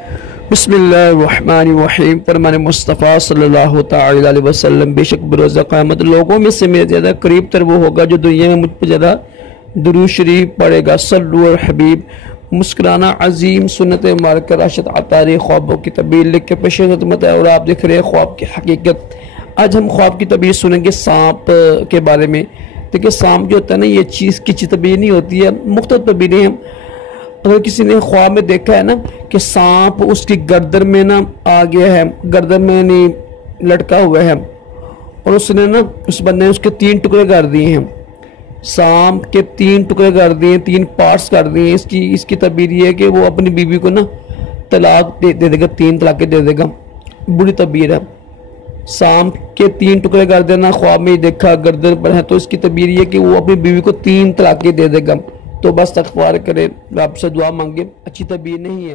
بسم اللہ الرحمن الرحیم۔ فرمان مصطفیٰ صلی اللہ تعالی علیہ وسلم، بے شک بروز قیامت لوگوں میں سے میرے زیادہ قریب تر وہ ہوگا جو دنیا میں مجھ پر زیادہ درود شریف پڑھے گا۔ صلو الحبیب۔ مسکرانا عظیم سنت مبارکہ راشد عطاری خوابوں کی تعبیر لکھ کے پیش خدمت ہے اور آپ دیکھ رہے ہیں خواب کی حقیقت۔ آج ہم خواب کی تعبیر سنیں گے سانپ کے بارے میں۔ دیکھیں سانپ جو ہوتا ہے نا، یہ چیز کی تعبیر نہیں ہوتی ہے، مختلف تعبیریں ہیں۔ اگر کسی نے خواب میں دیکھا ہے نا کہ سانپ اس کی گردن میں نا آ گیا ہے، گردن میں نہیں لٹکا ہوا ہے، اور اس نے نا اس بندے نے اس کے 3 ٹکڑے کر دیے ہیں، سانپ کے 3 ٹکڑے کر دیے، 3 پارٹس کر دیے۔ اس کی تعبیر یہ ہے کہ وہ اپنی بیوی کو نا طلاق دے دے گا، 3 طلاقیں دے دے گا۔ بری تعبیر ہے، سانپ کے 3 ٹکڑے کر دینا خواب میں دیکھا گردن پر ہے، تو اس کی تعبیر یہ ہے کہ وہ اپنی بیوی کو 3 طلاقیں دے دے گا۔ تو بس استغفار کریں، رب سے دعا مانگیں، اچھی تعبیر نہیں ہے۔